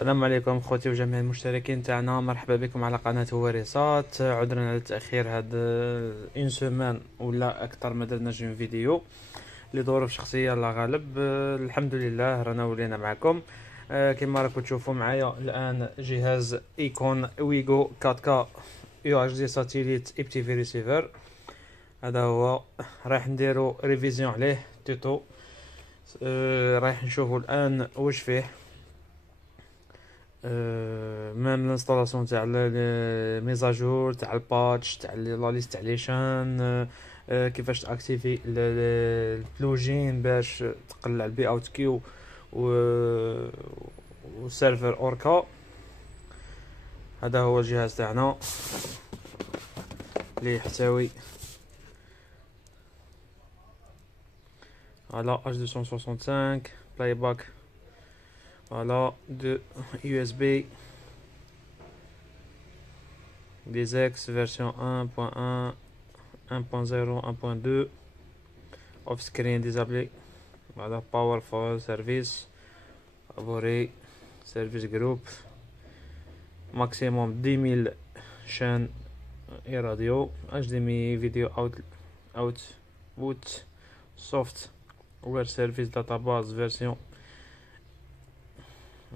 السلام عليكم خوتي وجميع المشتركين تاعنا، مرحبا بكم على قناة هواريصات. عذرا على التأخير، هاد اون سومان ولا اكثر ما درناش فيديو لظروف شخصية الله غالب. الحمد لله رانا ولينا معكم. كما راكم تشوفوا معايا الان جهاز ايكون ويغو 4K يو اتش دي ساتيليت اي بي تي في ريسيفر. هذا هو رايح نديرو ريفيزيون عليه توتو. رايح نشوفوا الان واش فيه، ميم الانستالاسيون تاع الميزاجور تاع الباتش تاع لا ليست تاع لي شان، كيفاش تاكتيفي البلوجين باش تقلع البي اوت كيو والسيرفر اوركا. هذا هو الجهاز تاعنا اللي يحتوي على H265 بلاي باك، voilà, de USB, des X version 1.1, 1.0, 1.2, off-screen disable, voilà, powerful service, favori, service group, maximum 10 000 chaînes et radio, HDMI video output, software service database version.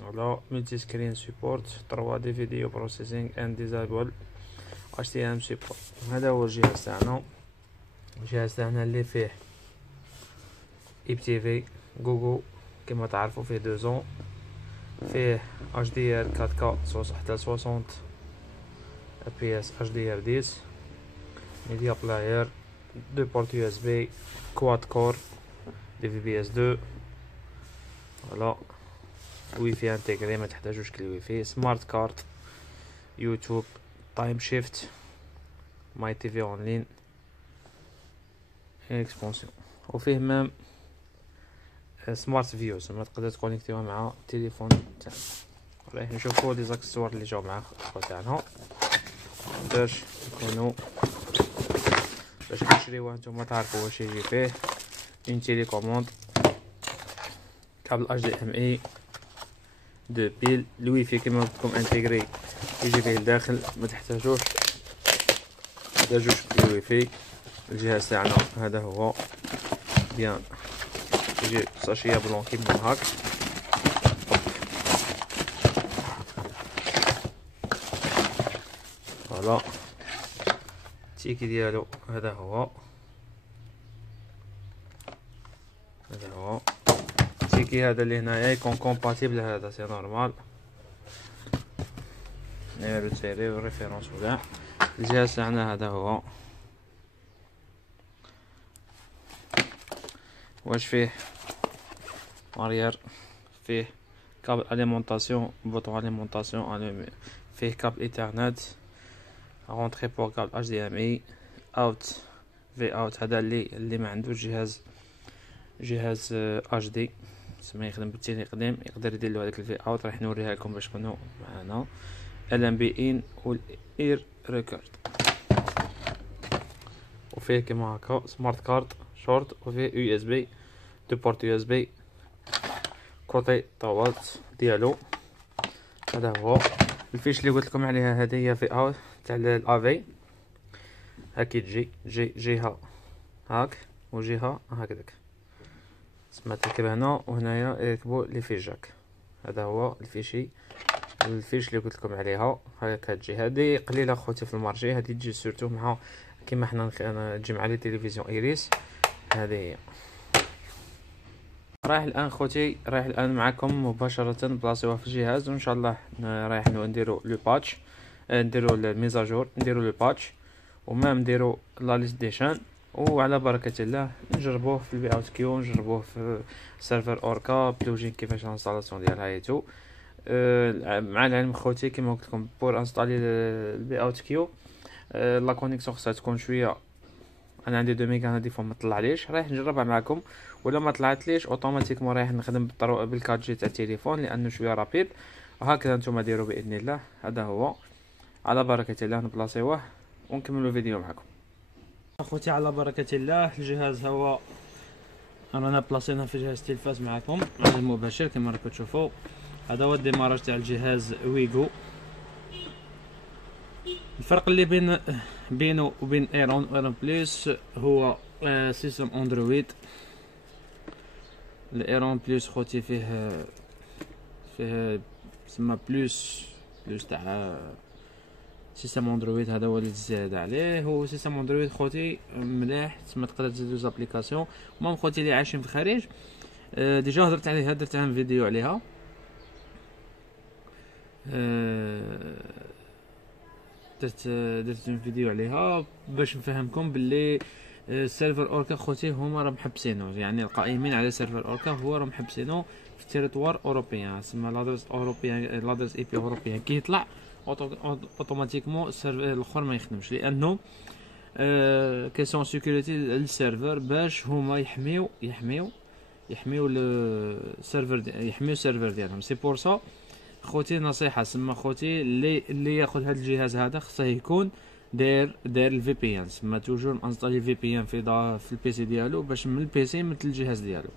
Voilà, multi-screen support, 3D video processing and disable, HTML support. هذا هو الجهاز تاعنا. الجهاز تاعنا اللي فيه اي بي تي في جوجو كما تعرفوا، فيه 2 ans، فيه HDR 4K حتى 60 fps، HDR 10، media player، 2 ports USB، quad core، DVB-S 2، voilà، وي في انتيغري ما تحتاجوش كلي في، سمارت كارت، يوتيوب، تايم شيفت، ماي تي في اونلاين، اكسبونسيون، وفيه مام سمارت فيوز ما تقدر تكونيكتيوها مع التليفون تاعنا. رايح نشوفوا لي زاكسسوار اللي جاو مع الخو تاعنا باش نكونوا باش تشريوه نتوما تعرفوا واش يجي فيه. اون تيليكوموند، كابل اتش دي ام اي، دو بيل، الوي في كما قلت لكم انتيغري يجي فيه الداخل، ما تحتاجوش الوي في. الجهاز تاعنا هذا هو بيان، يجي ساشيه بلون كيما هاك، فوالا التيكي ديالو هذا هو التيكي هذا اللي هنايا يكون كومباتيبل، هذا سي نورمال، نيرو تيري وريفيرونس وكاع. الجهاز تاعنا هذا هو واش فيه ماريير، فيه كابل اليمونطاسيون، بوطون اليمونطاسيون، فيه كابل ايثرنت، رونتري بور كابل اتش دي ام اي، اوت في اوت. هذا اللي ما عندوش جهاز اتش دي ما يخدم بالتيني قديم يقدر يدير له هذاك الفي اوت، راح نوريها لكم باش تكونوا معنا. ال ام بي ان والاير ريكورد، وفيه كما هكا سمارت كارد شورت، وفيه يو اس بي، 2 بورت يو اس بي كوتي طوالت ديالو. هذا هو الفيش اللي قلت لكم عليها، هذه هي في اوت تاع الافي، هاكي تجي جهه هاك وجهه هكذاك، سما تركب هنا وهنايا يركبوا لي في جاك. هذا هو الفيش اللي قلت لكم عليها، هكا تجي. هذه قليله خوتي في المارشي، هذه تجي سورتو مع كيما حنا تجي مع لي تلفزيون ايريس. هذه هي. رايح الان معكم مباشره بلاصيوها في الجهاز، وان شاء الله رايح نديرو لو باتش، نديرو الميزاجور، نديرو لو باتش، وما نديرو لا ليست دي شان، وعلى بركه الله نجربوه في البي اوت كيو، نجربوه في سيرفر اوركا بلوجين كيفاش الانستالاسيون ديالها هايتو. مع العلم خوتي كما قلت لكم بور انستالي البي اوت كيو لا كونيكسيون خصها تكون شويه. انا عندي 2 ميغا، دي فوا ما طلعليش، رايح نجربها معكم، ولا ما طلعتليش اوتوماتيكمون رايح نخدم بال 4G تاع التليفون لانه شويه رابيد. وهكذا نتوما ديروا باذن الله. هذا هو على بركه الله، نبلاصيوه ونكملوا الفيديو معكم اخوتي. على بركه الله الجهاز هو رانا بلاصينا في جهاز التلفاز معكم على المباشر كما راكم تشوفوا. هذا هو الديماراج تاع الجهاز ويغو. الفرق اللي بينه وبين ايرون بلس هو سيستم اندرويد. الايرون بلس خوتي فيه تسمى بلس تاع سيستم اندرويد. هذا هو اللي تزاد عليه. هو سيستم اندرويد خوتي مليح، تسمى تقدر تزيد دوز ابليكاسيون. المهم خوتي اللي عايشين في الخارج ديجا هضرت عليها، درت لهم فيديو عليها. درت فيديو عليها باش نفهمكم باللي السيرفر اوركا خوتي هما راهم محبسينو، يعني القائمين على سيرفر اوركا هو راهم محبسينو في التيريتوار اوروبيان، تسمى لادرس اوروبيان، لادرس اي بي اوروبيان. كي يطلع اوتوماتيكمون السيرفر الاخر ما يخدمش، لانه كيسيون سيكوريتي للسيرفر باش هما يحميو السيرفر يحميو السيرفر ديالهم. سي بور سا خوتي نصيحه، سما خوتي اللي ياخذ هذا الجهاز هذا خصه يكون داير الفي بي ان، سما توجور انستالي في بي ان في البي سي ديالو باش من البي سي مثل الجهاز ديالو.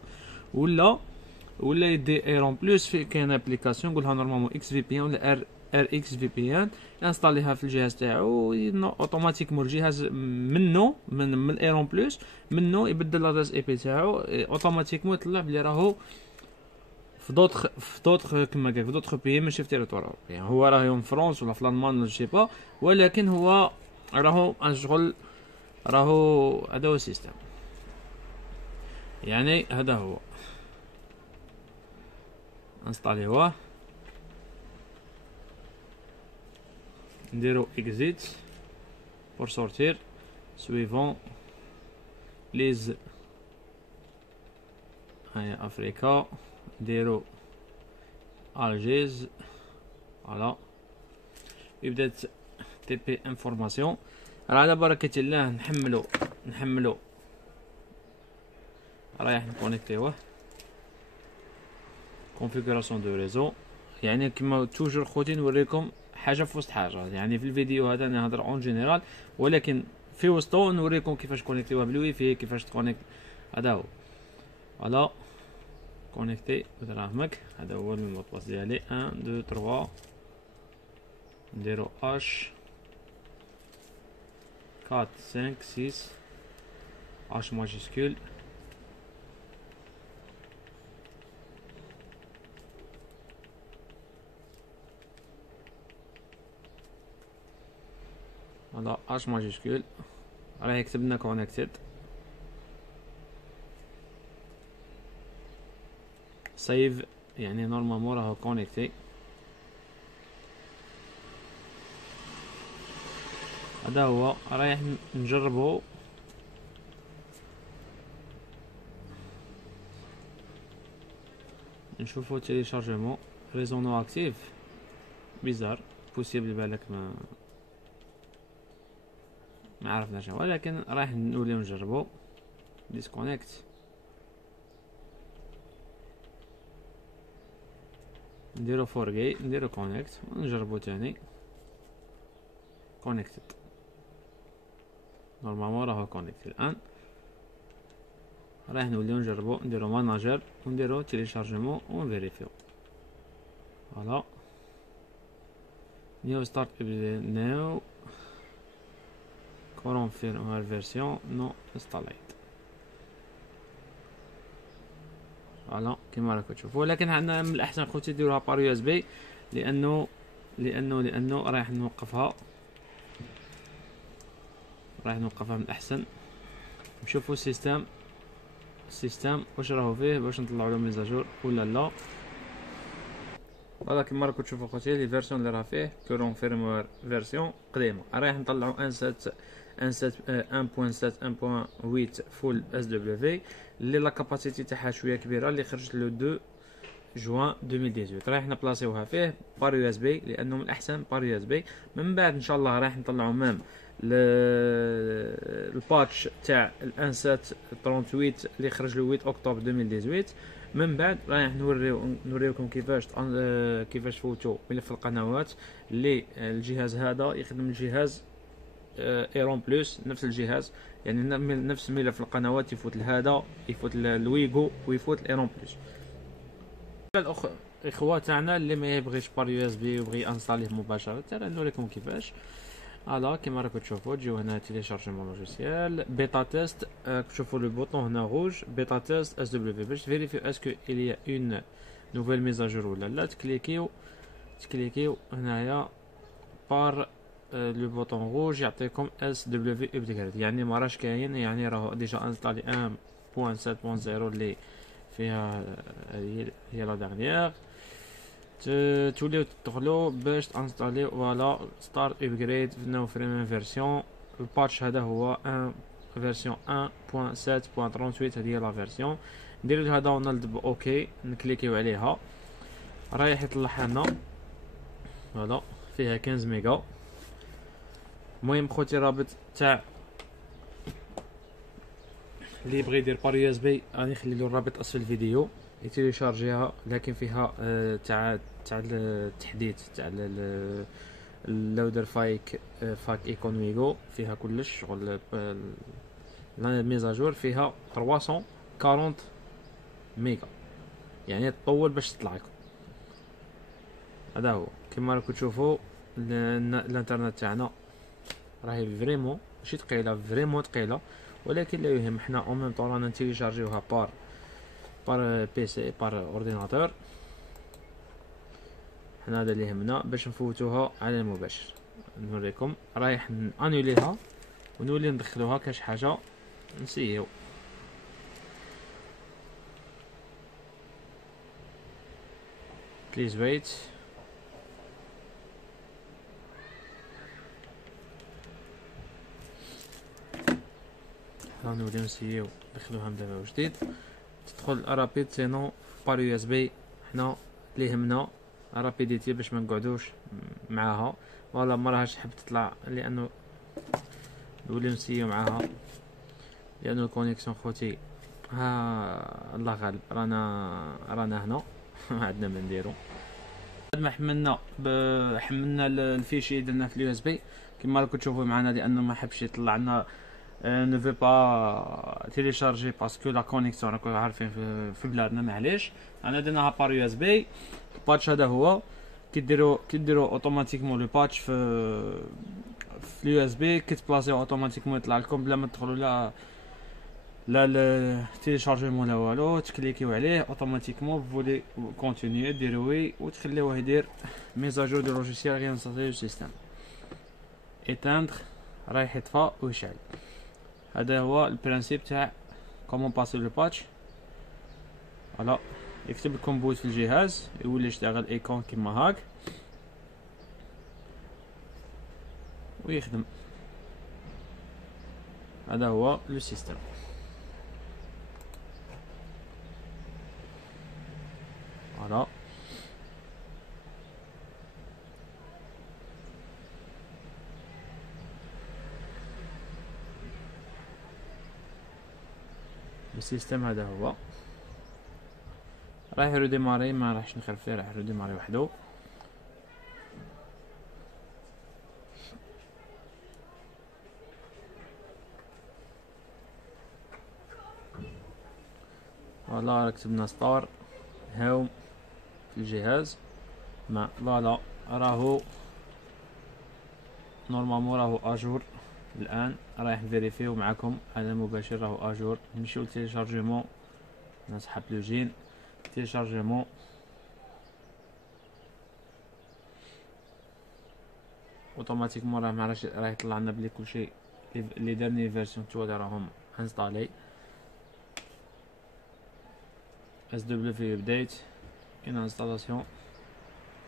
ولا يدي ايرون بلس في كاين ابليكاسيون نقولها نورمالمون اكس في بي ان ولا ار اكس في بي ان، انستاليها في الجهاز تاعو اوتوماتيكمون الجهاز منه من الايرون بلس منه يبدل لادرس اي بي تاعو اوتوماتيكمون يطلع بلي راهو في دوطخ كما قال في دوطخ بيي ماشي في تيريتوار اوروبي. يعني هو راه يوم فرنسا ولا في الالمان ولا شي با، ولكن هو راهو شغل راهو هذا هو السيستم. يعني هذا هو انستاليوه، نديرو اكزيت بور سورتير سويفون بليز. هيا افريكا نديرو الجيز فوالا. يبدا تي بي انفورماسيون. راه على بركه الله نحملو رايح نكونيكتيوه كونفيغوراسيون دو ريزو. يعني كما توجور خوتي نوريكم حاجه في وسط حاجه، يعني في الفيديو هذا نهضر اون جينيرال، ولكن في وسطو نوريكم كيفاش كونيكتيوه بالوي في كيفاش تكونيكت. هذا هو فوالا كونيكتي بدراهمك. هذا هو المود باس ديالي 1 2 3. نديرو اش 4 5 6 اش ماجيسكول فوالا اش ماجيسكول راه يكتب لنا كونيكتد. سيف يعني نورمالمون راهو كونيكتي. هذا هو رايح نجربو نشوفو تيليشارجمون ريزونو اكتيف بيزار بوسيبل بالك ما عرفناش، ولكن رايح نوليو نجربو ديسكونيكت. نديرو فورغي نديرو كونيكت ونجربو تاني كونيكتد. نورمالمون راهو كونيكتد الان. رايح نوليو نجربو نديرو ماناجر ونديرو تيليشارجمون ونفيريفيو. فوالا نيو ستارت نيو كونفيرم فيرسيون نو انستاليت. فوالا كيما راكم تشوفوا، ولكن عندنا من الاحسن خوتي ديروها بار يو اس بي لانه رايح نوقفها من الاحسن. نشوفوا السيستم واش راهو فيه باش نطلعوا له ميزاجور ولا لا. فوالا كيما راكم تشوفوا خوتي لي فيرسيون اللي راه فيه كورون فيرموير فيرسيون قديمه. رايح نطلعوا 1.7 1.8 فول اس دبليو اللي لا كاباسيتي تاعها شويه كبيره، اللي خرجت لو 2 جوان 2018. رايح نبلاصيوها فيه بار يو اس بي لانه من الاحسن بار يو اس بي. من بعد ان شاء الله رايح نطلعوا مام الباتش تاع الانسات 38 اللي خرج له 8 اكتوبر 2018. من بعد رايح نوريكم كيفاش تفوتوا ملف القنوات اللي الجهاز هذا يخدم الجهاز ايرون بلس نفس الجهاز، يعني نفس ملف القنوات يفوت لهذا يفوت الويغو ويفوت الايرون بلس. الاخوه تاعنا اللي ما يبغيش بار يو اس بي ويبغي انستاليه مباشره، نوريكم كيفاش. فوالا كيما راكم تشوفوا تجيو هنا تيليشارجمون لوجيسيال بيتا تيست. تشوفوا لو بوطون هنا روج بيتا تيست اس دبليو باش تفيريفيو اسكو il y a une nouvelle mise à jour ولا لا. تكليكيو هنايا بار لو بوطون روج يعطيكم اس دبليو ابديت، يعني ما راش كاين، يعني راهو ديجا انستالي 1.7.0 اللي فيها هي لا دارنيير. توليو تدخلو باش تانستاليو فوالا ستارت ابجريد نو فريمين فيرسيون. الباتش هذا هو فيرسيون 1.7.38، هذه هي لا فيرسيون. نديرو هذا ونضرب اوكي، نكليكيو عليها رايح يطلع لنا فوالا فيها 15 ميجا. المهم خوتي الرابط تاع اللي يبغي يدير بار يو اس بي راني نخلي له الرابط اسفل الفيديو يتيليشارجيها، لكن فيها تاع التحديث تاع اللودر فاك ايكونوميغو، فيها كلش شغل لا ميزاجور، فيها 340 ميجا، يعني تطول باش تطلع لكم. هذا هو كما راكم تشوفوا الانترنت تاعنا راهي فريمون ماشي ثقيله، فريمون ثقيله، ولكن لا يهم، حنا او ميم طون رانا نتيليشارجيوها بار بي سي بار اورديناتور. حنا هذا اللي يهمنا باش نفوتوها على المباشر. نوريكم رايح انوليها ونولي ندخلوها كاش حاجه نسيو. بليز ويت. نولي نسيو ندخلوها من دابا جديد. تدخل رابيد سينو بار يو اس بي، حنا اللي يهمنا رابيديتي باش ما نقعدوش معاها. ولا ما راهاش تحب تطلع لانه نولي نسيو معاها، لانه الكونيكسيون خوتي ها الله غالب رانا هنا ما عندنا ما نديرو. بعد ما حملنا الفيشي درنا في اليو اس بي كما راكم تشوفوا معنا، لانه ما حبش يطلع لنا ne veut pas télécharger parce que la connexion راكم عارفين في بلادنا معليش. انا درناها بار يو اس بي. الباتش هذا هو كديروا اوتوماتيكمون لو باتش في اليو اس بي، كتبلاصيو اوتوماتيكمون يطلع لكم بلا ما تدخلوا لا تيليشارجمون لا والو. تكليكيو عليه اوتوماتيكمون فولي كونتينيو ديروا وي وتخليوه يدير ميزاجور دو لوجيسيال غير انستالي السيستم. ايتاندر رايح يطفى ويشعل. هذا هو البرانسيب تاع كومون باسي لو باتش. فوالا يكتب لكم بوت في الجهاز يولي يشتغل ايكون كيما هاك ويخدم. هذا هو لو سيستم. فوالا السيستم هذا هو رايح يروديماري، ما راحش نخرب فيه، راح يروديماري وحده. فوالا كتبنا ستار هوم في الجهاز. ما فوالا راهو نورمالمون راهو اجور. الان رايح نفيريفيو معكم على المباشر راهو اجور. نمشيو لتيليشارجمون، نسحب لوجين تيليشارجمون. اوتوماتيكمون راه معرفش راه يطلع لنا بلي كلشي لي ديرني فيرسيون توا راهم انستالي. اس دبليو ابديت ان انستالاسيون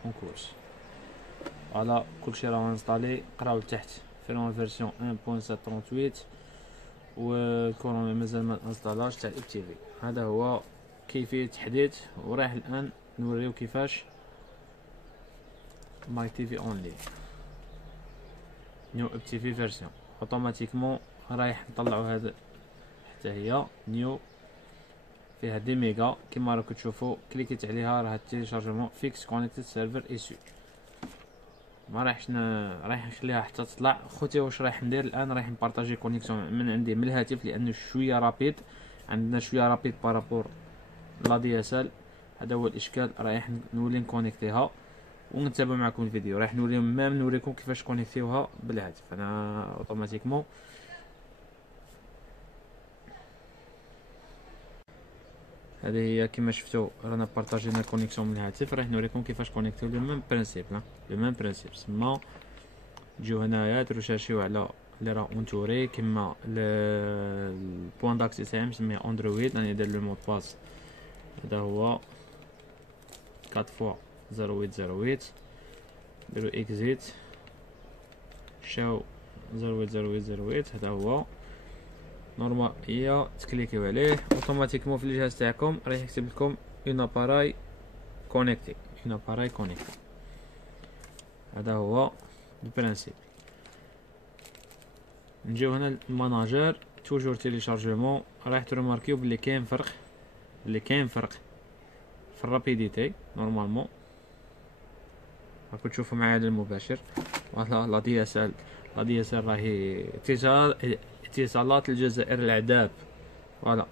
اون كورس. فوالا كلشي راه انستالي. قراو لتحت فريمون فيرسيون 1.7.38 والكورون مازال ما انستالاش تاع الاف تي في. هذا هو كيفية التحديث. ورايح الان نوريو كيفاش ماي تي في اونلي نيو اف تي في فيرسيون. اوتوماتيكمون رايح نطلعو هذا حتى هي نيو فيها دي ميجا كما راكم تشوفوا. كليكيت عليها راه تيليشارجمون فيكس كونيكتد سيرفر ايسو. ما رايح نخليها حتى تطلع. خوتي واش رايح ندير الان؟ رايح نبارطاجي كونيكسيون من عندي من الهاتف لانه شويه رابيد، عندنا شويه رابيد بارابور لا دي اس ال. هذا هو الاشكال. رايح نولي نكونيكتيها ونتابع معكم الفيديو. راح نوريكم كيفاش كونيكتيوها بالهاتف. انا اوتوماتيكمون هذه هي كما شفتوا رانا بارطاجينا كونيكسيون من الهاتف. راح نوريكم كيفاش كونيكتيو لو ميم برينسيپ. لو ميم برينسيپ سما تجيو هنايا تروشاشيو على لي راه اونتوري كيما البوان داكسي تاعي مسميه اندرويد. راني داير لو مود باس هذا هو 4 فوا 0808. ديرو اكزيت شاو 080808 هذا هو نورمال. هي تكليكيو عليه اوتوماتيكمون في الجهاز تاعكم راه يكتب لكم اون اباراي كونيكتي. اون اباراي كونيكتي هذا هو البرانسيب. نجيو هنا الماناجر توجور تيليشارجمون. راح ترماركيو بلي كاين فرق في الرابيديتي نورمالمون. راكم تشوفوا معايا على المباشر. فوالا لا دي اس ال راهي اتصالات الجزائر العذاب. فوالا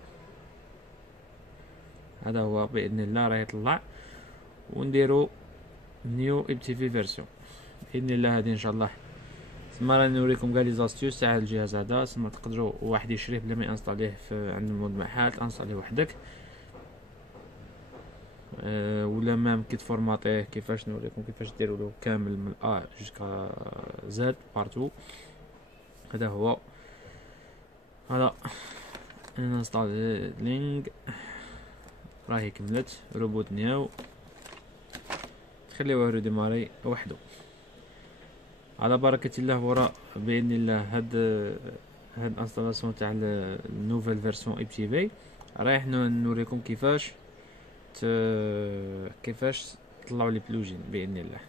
هذا هو باذن الله راه يطلع. ونديرو نيو اب تي في فيرسيون باذن الله. هذه ان شاء الله سما راني نوريكم كاع لي زاستيوس تاع الجهاز هذا. سما تقدروا واحد يشريه بلا ما ينستاليه في عند المودمحات انستاليه وحدك. ولا مام كي تفورماطيه كيفاش نوريكم كيفاش ديروا له كامل من ا جوسكا زد بارتو. هذا هو هذا انستالينغ راهي كملت. روبوت نيو خليوه ريديماري وحده على بركه الله. وراء باذن الله هاد الانستالاسيون تاع النوفيل فيرسيون اكتيفي رايح نوريكم كيفاش تطلعوا لي بلوجين باذن الله.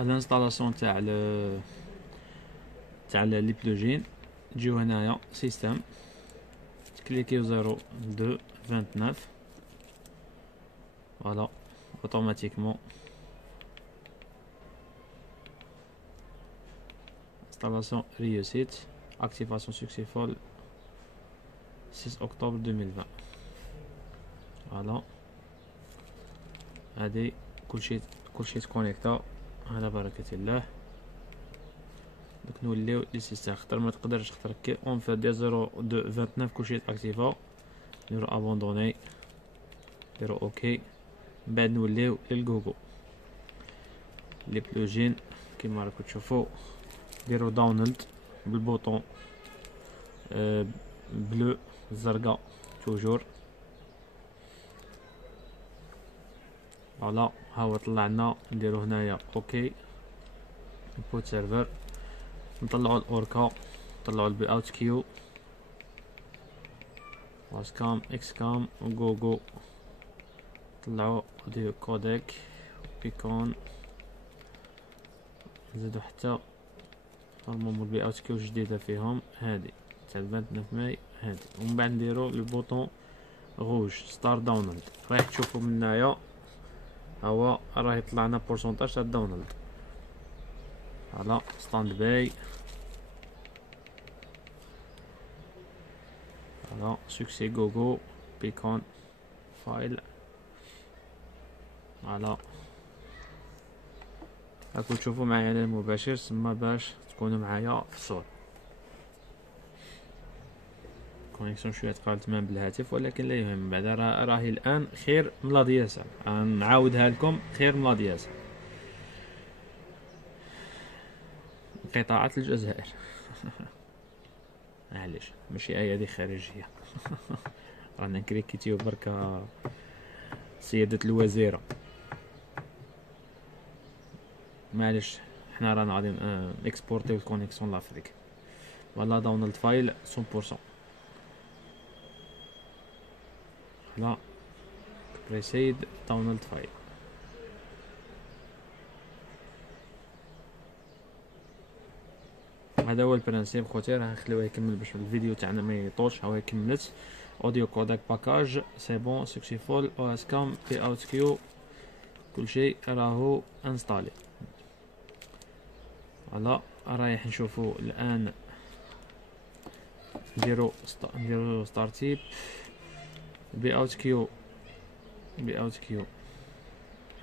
الانستالاسيون تاع لي بلوجين تجيو هنايا سيستم تكليكيو 0229 فوالا اوتوماتيكمون انستالاسيون ريوسيت اكتيفاسيون سكسيسفول 6 اكتوبر 2020. فوالا هادي كلشي تكونيكتا على بركة الله. دوك نوليو لي سيستم خطر ما تقدرش خطر كي اون في دي 0229 كلشي تاكتيفا. نديرو ابوندوني نديرو اوكي. من بعد نوليو للجوجل لي بلوجين كيما راكم تشوفوا. ديرو داونلود بالبوطون بلو الزرقاء توجور. فوالا ها هو طلعنا. نديرو هنايا اوكي انبوت سيرفر. نطلعو الاوركا نطلعو البي اوت كيو واسكام اكسكام وجوجو. نطلعو ديو كوديك بيكون نزيدو حتى نورمالمون البي اوت كيو جديده فيهم هادي تاع 29 ماي هادي. ومن بعد نديرو لو بوطون روج ستار داونلود. رايح تشوفوا من هنايا هو راه يطلع لنا بورسونتاج تاع الداونلود. فوالا ستاند باي فوالا سوكسي جوجو بيكون فايل. فوالا راكم تشوفوا معايا على المباشر سما باش تكونوا معايا في الصوت. كونيكسيون شويه تقال تمام بالهاتف ولكن لا يهم. بعد راهي الان خير من لا دي اس ال. نعاودها لكم خير من لا دي اس ال. قطاعات الجزائر معليش ماشي ايادي خارجيه. رانا نكريكيتيو بركا سيادة الوزيرة. معليش حنا رانا غادي اكسبورتيو الكونيكسيون لافريك. فوالا داونلود فايل 100%. لا بريسيد داونلود فايل. هذا هو البرانسيب خوتي. راه نخليوه يكمل باش الفيديو تاعنا ما يطولش. هاو كملت اوديو كودك باكاج سي بون سكسيفول او اس كام بي اوت كيو كلشي راهو انستالي. فوالا رايح نشوفو الان نديرو ستارتيب بي اوت كيو بي اوت كيو.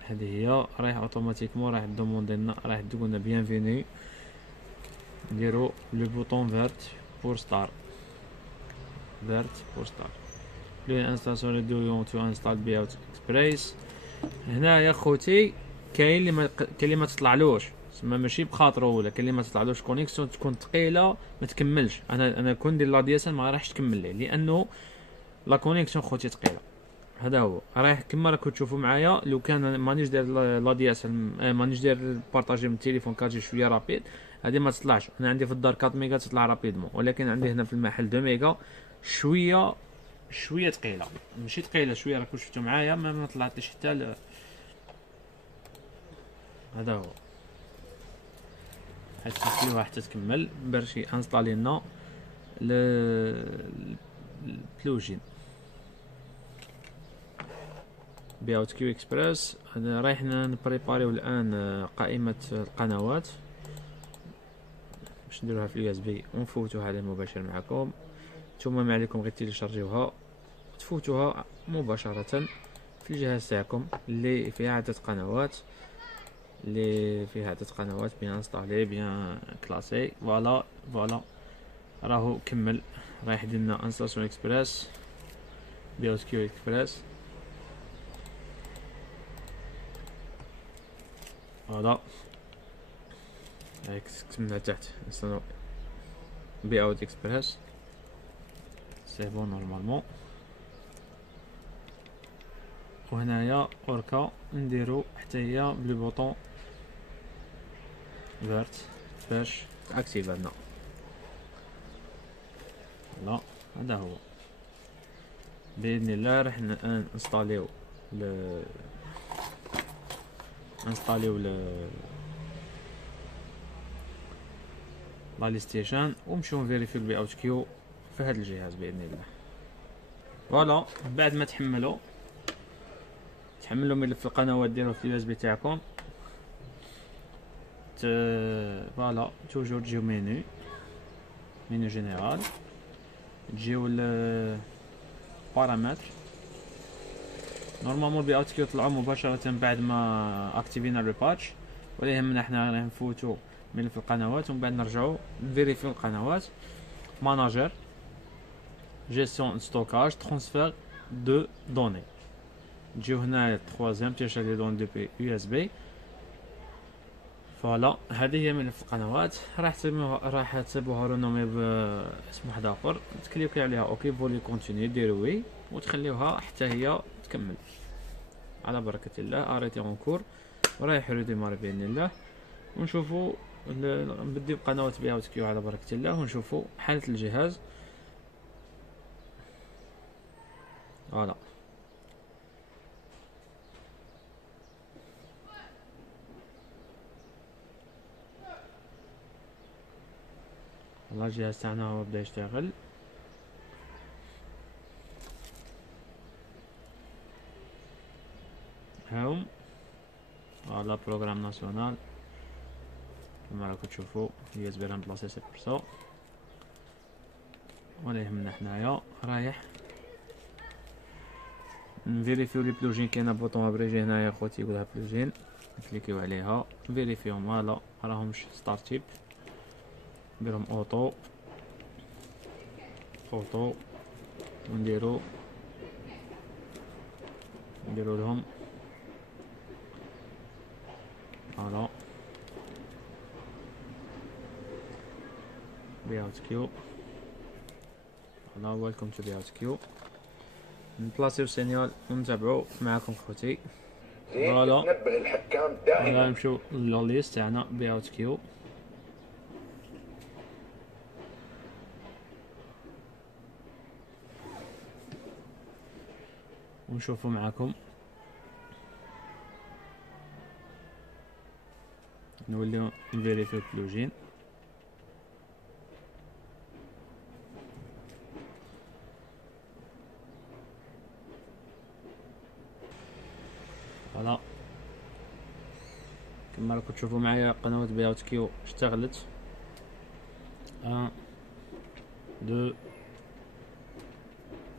هذه هي رايح اوتوماتيكمون رايح دوموندي لنا، رايح تقولنا بيانفيني. نديرو لو بوطون فيرت بور ستار، فيرت بور ستار. لو انستالاسيون دو يون تو انستال بي اوت اكسبريس. هنايا خوتي كاين اللي ما تطلعلوش، تسمى ماشي بخاطرو، ولا كاين اللي ما تطلعلوش كونيكسيون تكون ثقيله ما تكملش. انا كون ندير لا دي اس ال ما راحش تكمل ليه، لانه لا كونيكسيون خوتي ثقيله. هذا هو رايح كما راكم تشوفوا معايا. لو كان مانيش داير لا دي اس ال، مانيش داير بارطاجي من التليفون كتجي شويه رابيد، هذه ما تطلعش. انا عندي في الدار 4 ميجا تطلع رابيدمون، ولكن عندي هنا في المحل 2 ميجا شويه ثقيله، ماشي ثقيله شويه، راكم شفتوا معايا ما طلعتش حتى هذا هو. حتى حتى تكمل باش انستالي لنا البلوجين بي اوت كيو اكسبريس. انا رايح نبريباريو الان قائمه القنوات باش نديروها في اليو اس بي ونفوتوها على مباشر معكم. نتوما ما عليكم غير تيليشارجيوها وتفوتوها مباشره في الجهاز تاعكم اللي فيها عدة قنوات، بيان انستالي بيان كلاسي. فوالا راهو كمل. رايح يدير لنا انستالاسيون اكسبريس بي اوت كيو اكسبريس. فوالا هاك كتبنا تحت نستناو بي اوت اكسبريس. سي بون نورمالمون. وهنايا اوركا نديرو حتى هي بلو بوطون فيرت باش اكتيف لنا. لا هذا هو باذن الله. راح نستاليو لا لي ستيشن ونمشيو نفيريفيو البي اوت كيو في هذا الجهاز باذن الله. فوالا بعد ما تحملوا ملف القنوات ديروه في اليو اس بي تاعكم. فوالا توجور تجيو مينو جينيرال، تجيو البارامتر. نورمالمون البي اوت كيو يطلعوا مباشره بعد ما اكتيفينا الباتش، ولا يهمنا حنا راح نفوتو ملف القنوات ومن بعد نرجعو نفيريفيو القنوات. ماناجر، جيستيون ستوكاج، ترانسفير دو دوني. نجيو هنايا تخوازيام تيرشا لي دون دو بي يو اس بي. فوالا هذه هي ملف القنوات. راح تسيبوها رونومي باسم واحد اخر، تكليكي عليها اوكي فولي كونتيني ديرو وي وتخليوها حتى هي تكمل على بركه الله. اريتي اونكور ورايح ريديماري باذن الله، ونشوفوا نبديو بقنوات بي اوت كيو على بركه الله ونشوفوا حاله الجهاز. فوالا والله الجهاز تاعنا هو بدا يشتغل. هاهم فوالا بروغرام ناسيونال كما راكم تشوفوا يو اس بي رامبلاسي 7%. ولا يهمنا حنايا رايح نفيريفيو لي بلوجين. كاينه بوطون ابريجي هنايا خوتي يقولها بلوجين، نكليكيو عليها نفيريفيوهم. فوالا راهمش ستارتيب، نديرهم اوتو ونديرو لهم فوالا بي اوت كيو. فوالا ويلكم تو بي اوت كيو. نبلاصيو السينيال ونتابعو معاكم خوتي. فوالا نبه الحكام دائما. نمشيو للليست تاعنا بي اوت كيو. ونشوفوا معاكم نوليو نفيريفيو البلوجين. فوالا كما راكم تشوفوا معايا قنوات بي اوت كيو اشتغلت. 1 2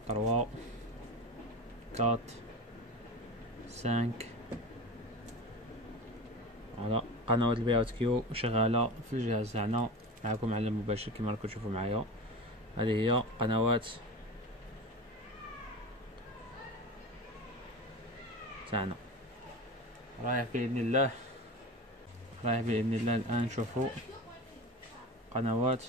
3 4 قنوات البي اوت كيو شغاله في الجهاز تاعنا معكم على المباشر كما راكم تشوفوا معايا. هذه هي قنوات تاعنا. رايح باذن الله الان نشوفوا قنوات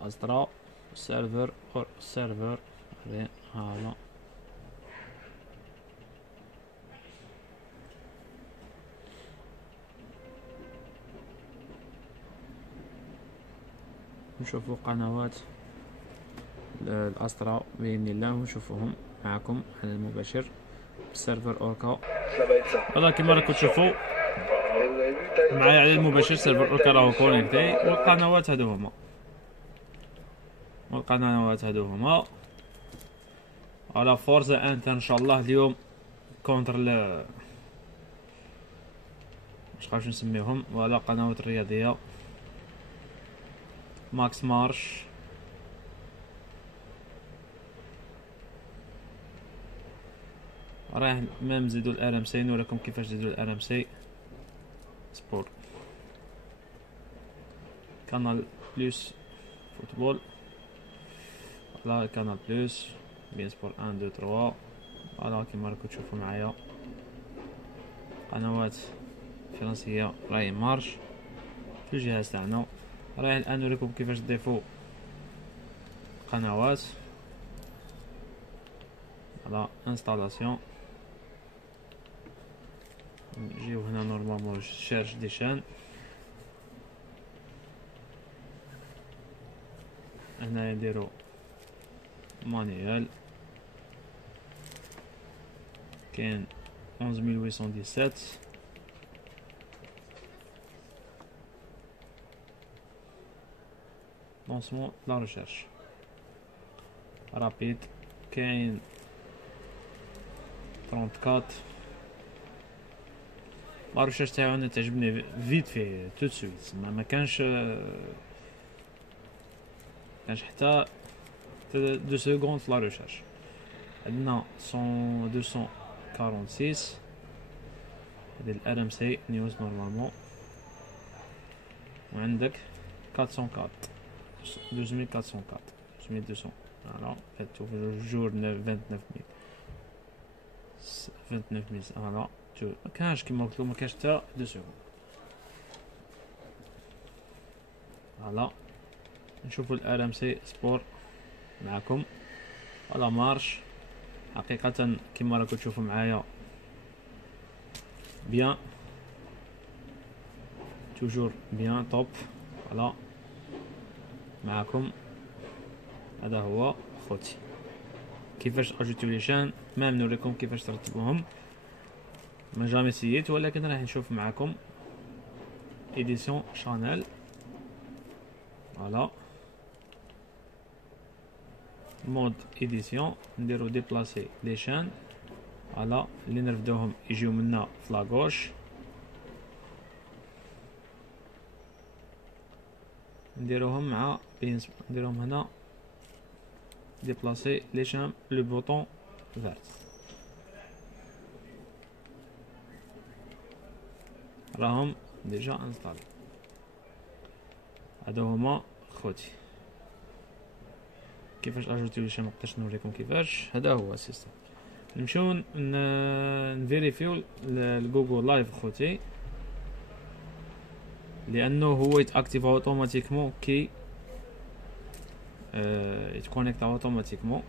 أسطرا سيرفر هذا نشوفوا قنوات الأسطرا بإذن الله ونشوفوهم معكم على المباشر بسيرفر أوركا. والله كما راكم تشوفوا معايا على المباشر سيرفر أوركا راهو كونيكتي، والقنوات هادو هما على فورزا انت ان شاء الله اليوم كونتر مش عارف نسميهم، ولا قنوات رياضيه ماكس مارش راح ما نزيدو الار ام سي. نوريكم كيفاش نزيدو الار ام سي سبور. كانال بلس فوتبول، لا كانال بلس بين سبور 1 2 3. فوالا كيما راكم تشوفوا معايا قنوات فرنسيه راهي مارش في الجهاز تاعنا. رايح الان نوريكم كيفاش تضيفوا قنوات على انستالاسيون. نجيو هنا نورمالمون شيرش دي شان، هنا نديرو مانيوال كاين 11817 لونسمون لا ريشيرش رابيد كاين 34. لا ريشيرش تاعنا تعجبني فيت فيه تو سويت، ما كانش حتى 2 سكوند في لا ريشيرش. عندنا 246 هادي الار ام سي نيوز نورمالمون، وعندك 404 2404 2200. فوالا فاتو في الجور 29000 فوالا مكانش كيما قلتلو مكانش حتى 2 سكوند. فوالا نشوفو الار ام سي سبور معكم على مارش. حقيقة كما راكم تشوفوا معايا بيان توجور بيان توب. فوالا معكم هذا هو خوتي كيفاش اجيتو لي شان. ما نوريكم كيفاش ترتبوهم، ما جامي سييت، ولكن راح نشوف معكم اديسيون شانيل. فوالا مود اديسيون نديرو ديبلاسي لي شان. فوالا اللي نرفدوهم يجيو منا في لاغوش، نديروهم مع نديروهم هنا ديبلاسي لي شان لو بوطون فيرت. راهم ديجا انستالي. هادو هما خوتي كيفاش اجوتي لي شان مقدرتش نوريكم كيفاش. هذا هو السيستم. نمشيو نفيريفيو الجوجل لايف خوتي، لانه هو يتاكتيف اوتوماتيكمون كي يتكونيكت اوتوماتيكمون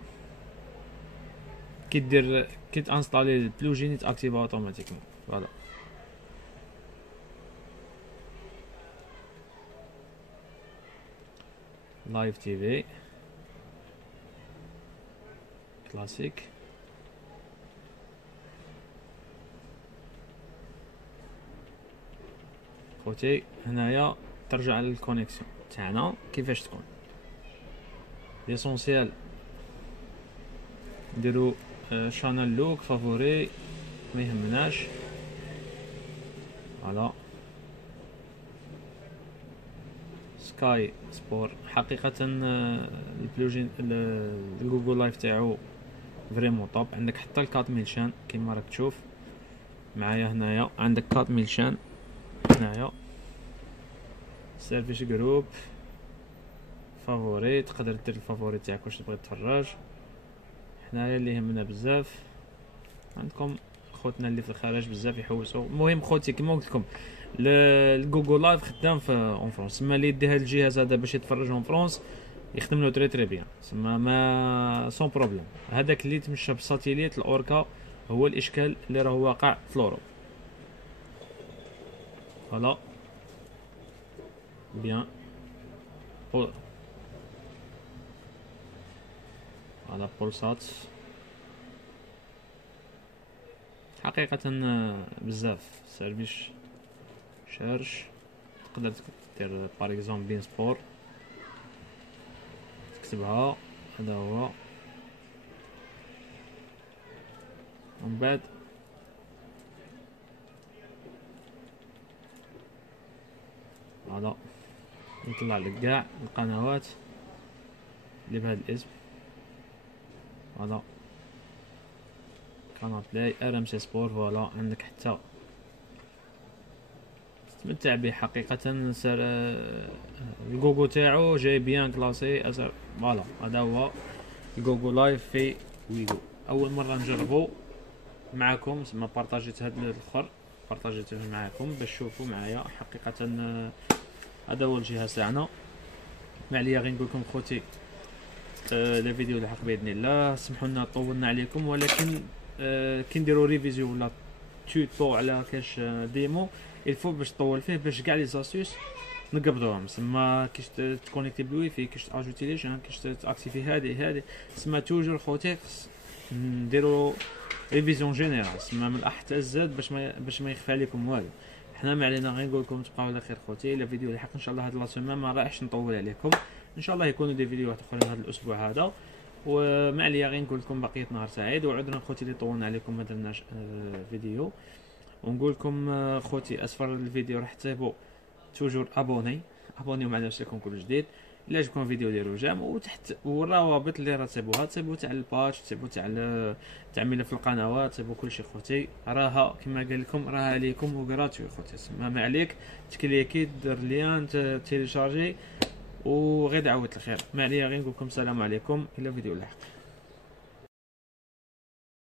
كي دير كي تانستالي البلوجين يتاكتيف اوتوماتيكمون. فوالا لايف تي في كلاسيك. خوتي هنايا ترجع للكونيكسيون تاعنا كيفاش تكون. ليسونسيال نديرو شانل لوك فافوري ما يهمناش. فوالا سكاي سبور. حقيقة البلوجين الجوجل لايف تاعو فريمون طوب. عندك حتى ال4000 شان كيما راك تشوف معايا هنايا، عندك 4000 شان هنايا. سيرفيس جروب فافوري، تقدر دير الفافوري تاعك واش تبغي تفرج. حنايا اللي يهمنا بزاف عندكم خوتنا اللي في الخارج بزاف يحوسوا. المهم خوتي كيما قلت لكم الجوجل لايف خدام في اون فرونس، سما اللي يدي هذا الجهاز هذا باش يتفرج اون فرونس يخدم له تري بيان، سما ما سون بروبليم. هذاك اللي تمشى بالساتيليت الاوركا هو الاشكال اللي راه واقع في لوروب. فوالا بيان فوالا بولسات حقيقة بزاف سيرفيس شارج. تقدر دير باغ اكزومبل بين سبور تكتبها، هذا هو. ومن بعد هذا يطلع لك كاع القنوات اللي بهذا الاسم. هذا قناة بلاي RMC سبور. فوالا عندك حتى تتمتع به حقيقة. سر الجوجو تاعو جاي بيان كلاسي اسر. فوالا هذا هو الجوجو لايف في ويغو. اول مرة نجربو معاكم، سما بارطاجيت هاد الاخر بارطاجيته معاكم باش تشوفوا معايا. حقيقة هذا هو الجهاز تاعنا. ما عليا غير نقول لكم خوتي لي فيديو اللي حق باذن الله. سمحوا لنا طولنا عليكم، ولكن كي نديرو ريفيزيو ولا توتو على كاش ديمو الفو باش تطول فيه باش كاع لي زاستوس نقبضوهم. سما كيش تكونيكتي بالواي فاي، كيش تاجوتي لي جان، كيش تاكتيفي هادي سما توجور خوتي نديرو ريفيزيون جينيرال سما من الاحد حتى الزاد باش ما يخفى عليكم والو. حنا ما علينا غير نقول لكم تبقاو على خير خوتي. الى فيديو الحق ان شاء الله هاد لا سيمين ما رايحش نطول عليكم، ان شاء الله يكونوا دي فيديوهات اخرين هذا الاسبوع هذا. وما عليا غير نقول لكم بقيه نهار سعيد. وعذرا خوتي اللي طولنا عليكم ما درناش فيديو. ونقول لكم خوتي اسفل الفيديو راح تصيبوا توجور ابونيو معنا باش يكون كل جديد. الا عجبكم الفيديو ديروا جيم، وتحت والروابط اللي راه تصيبوها تاع الباتش، تصيبوا تاع ملف القنوات، تصيبوا كلشي خوتي. راها كما قال لكم راها ليكم وغراتوي خوتي. ما عليك تكليكي دير ليان تيليشارجي وغير دعوة الخير. ما عليا غير نقول لكم السلام عليكم الى فيديو لاحق.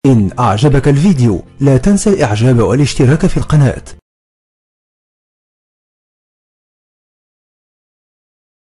إن أعجبك الفيديو لا تنسى الإعجاب والاشتراك في القناة.